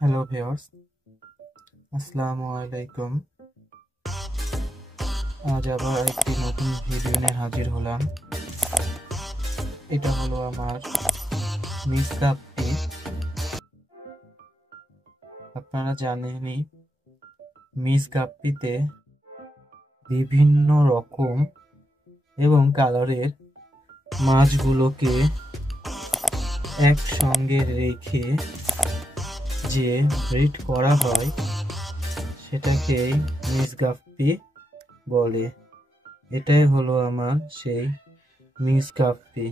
Hello viewers, আসসালামু আলাইকুম। আজ আবার একটি নতুন ভিডিও নিয়ে হাজির হলাম। এটা হলো আমার মিস কাপটি। আপনারা জানেনই মিস কাপটিতে বিভিন্ন রকম এবং কালারের মাছগুলোকে একসঙ্গে রেখে যে ব্রিড করা হয় সেটাকেই মিস গাপ্পি বলে। এটাই হলো আমার সেই মিস গাপ্পি।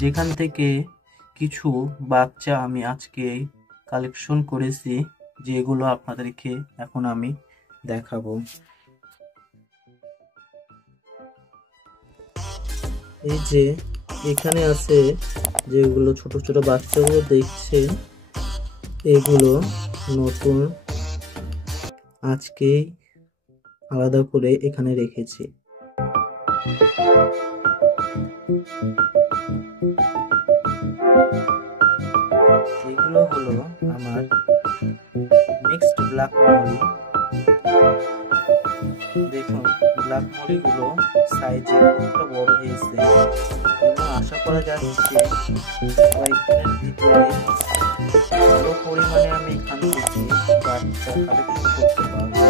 যেখান থেকে কিছু বাচ্চা আমি আজকে কালেকশন করেছি, যেগুলো আপনাদেরকে এখন আমি দেখাবো। এই যে এখানে আছে যেগুলো ছোট ছোট বাচ্চাগুলো দেখছেন, এগুলো নতুন আজকেই আলাদা করে এখানে রেখেছি। এগুলো হলো আমার মিক্সড ব্ল্যাক মলি। দেখুন ব্ল্যাক মলিগুলো সাইজে কতটা বড় হয়েছে এবং আশা করা যাচ্ছে কয়েকদিনের ভিতরে ভালো পরিমাণে আমি এখান থেকে বাচ্চা কালেকশন করতে পারবো।